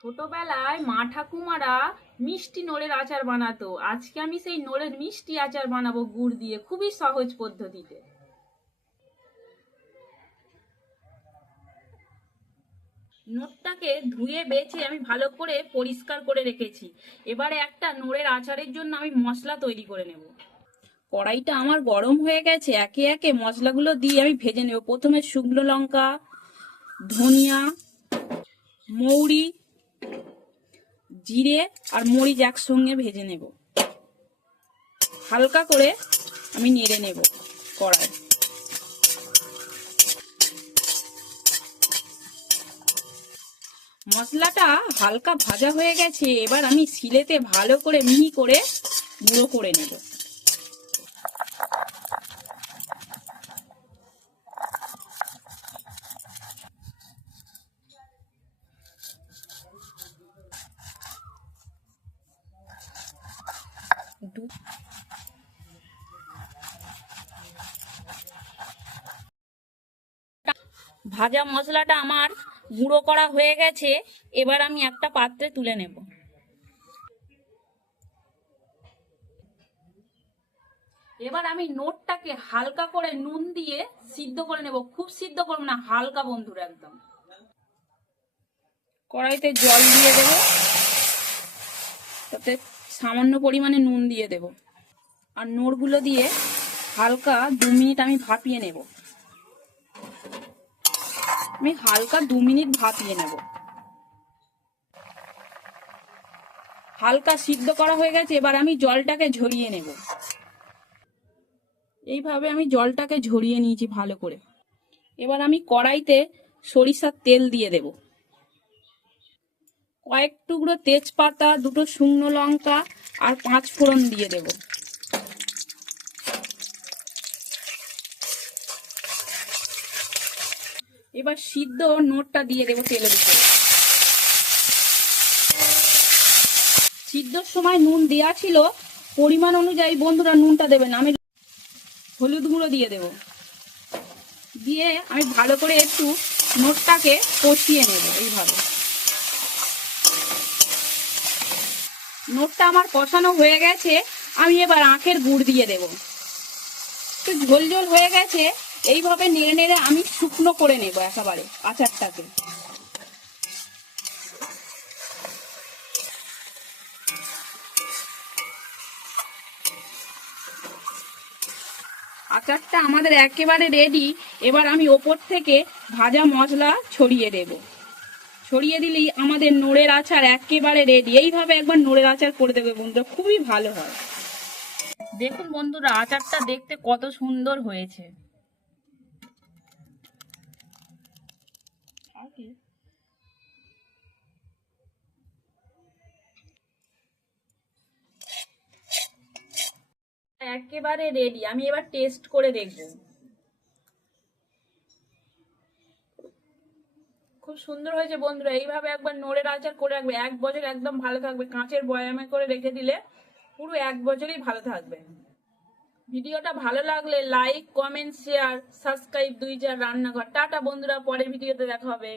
ছোটবেলায় মা ঠাকুমারা মিষ্টি নোড়ের আচার বানাতো। আজকে আমি সেই নোড়ের মিষ্টি আচার বানাবো গুড় দিয়ে, খুবই সহজ পদ্ধতিতে। নোটটাকে ধুয়ে, বেছে আমি ভালো করে পরিষ্কার করে রেখেছি। এবারে একটা নোড়ের আচারের জন্য আমি মশলা তৈরি করে নেব। কড়াইটা আমার গরম হয়ে গেছে, একে একে মশলাগুলো দিয়ে আমি ভেজে নেব। প্রথমে শুকনো লঙ্কা, ধনিয়া, মৌরি জিরে আর মরিচ একসঙ্গে ভেজে নেব। হালকা করে আমি নেড়ে নেব কড়াই মশলাটা হালকা ভাজা হয়ে গেছে, এবার আমি শিলেতে ভালো করে মিহি করে গুঁড়ো করে নেব। দু- ভাজা মশলাটা আমার গুঁড়ো করা হয়ে গেছে, এবার আমি একটা পাত্রে তুলে নেব। এবার আমি নোটটাকে হালকা করে নুন দিয়ে সিদ্ধ করে নেব। খুব সিদ্ধ করব না, হালকা বন্ধুরা একদম। কড়াইতে জল দিয়ে দেব। তাতে সামান্য পরিমাণে নুন দিয়ে দেব। আর নোড়গুলো দিয়ে হালকা দু মিনিট আমি ভাপিয়ে নেব। আমি হালকা দু মিনিট ভাপিয়ে নেব। হালকা সিদ্ধ করা হয়ে গেছে, এবার আমি জলটাকে ঝরিয়ে নেব। এইভাবে আমি জলটাকে ঝরিয়ে নিয়েছি ভালো করে। এবার আমি কড়াইতে সরিষার তেল দিয়ে দেব। কয়েক টুকরো তেজপাতা, দুটো শুকনো লঙ্কা আর পাঁচ ফোড়ন দিয়ে দেব। এবার সিদ্ধ নোটটা দিয়ে দেবো তেলের উপরে। সিদ্ধর সময় নুন দেওয়া ছিল, পরিমাণ অনুযায়ী বন্ধুরা নুনটা দেবেন আমি হলুদ গুঁড়ো দিয়ে দেব। দিয়ে আমি ভালো করে একটু নোটটাকে কষিয়ে নেব এইভাবে। নোটটা আমার কষানো হয়ে গেছে, আমি এবার আখের গুড় দিয়ে দেব। একটু ঝোল ঝোল হয়ে গেছে, এইভাবে নেড়ে নেড়ে আমি শুকনো করে নেব একেবারে আচারটাকে। আচারটা আমাদের একেবারে রেডি এবার আমি ওপর থেকে ভাজা মশলা ছড়িয়ে দেব। ছড়িয়ে দিলেই আমাদের নোড়ের আচার একেবারে রেডি এইভাবে একবার নোড়ের আচার করে দেবে বন্ধুরা, খুবই ভালো হয়। দেখুন বন্ধুরা, আচারটা দেখতে কত সুন্দর হয়েছে। একেবারে রেডি আমি এবার টেস্ট করে দেখব। খুব সুন্দর হয়েছে বন্ধুরা। এইভাবে একবার নোড়ের আচার করে রাখবে। এক বছর একদম ভালো থাকবে। কাঁচের বয়ামে করে রেখে দিলে পুরো এক বছরই ভালো থাকবে। ভিডিওটা ভালো লাগলে লাইক কমেন্ট শেয়ার সাবস্ক্রাইব দুই চার রান্নাঘর। টাটা বন্ধুরা, পরের ভিডিওতে দেখা হবে।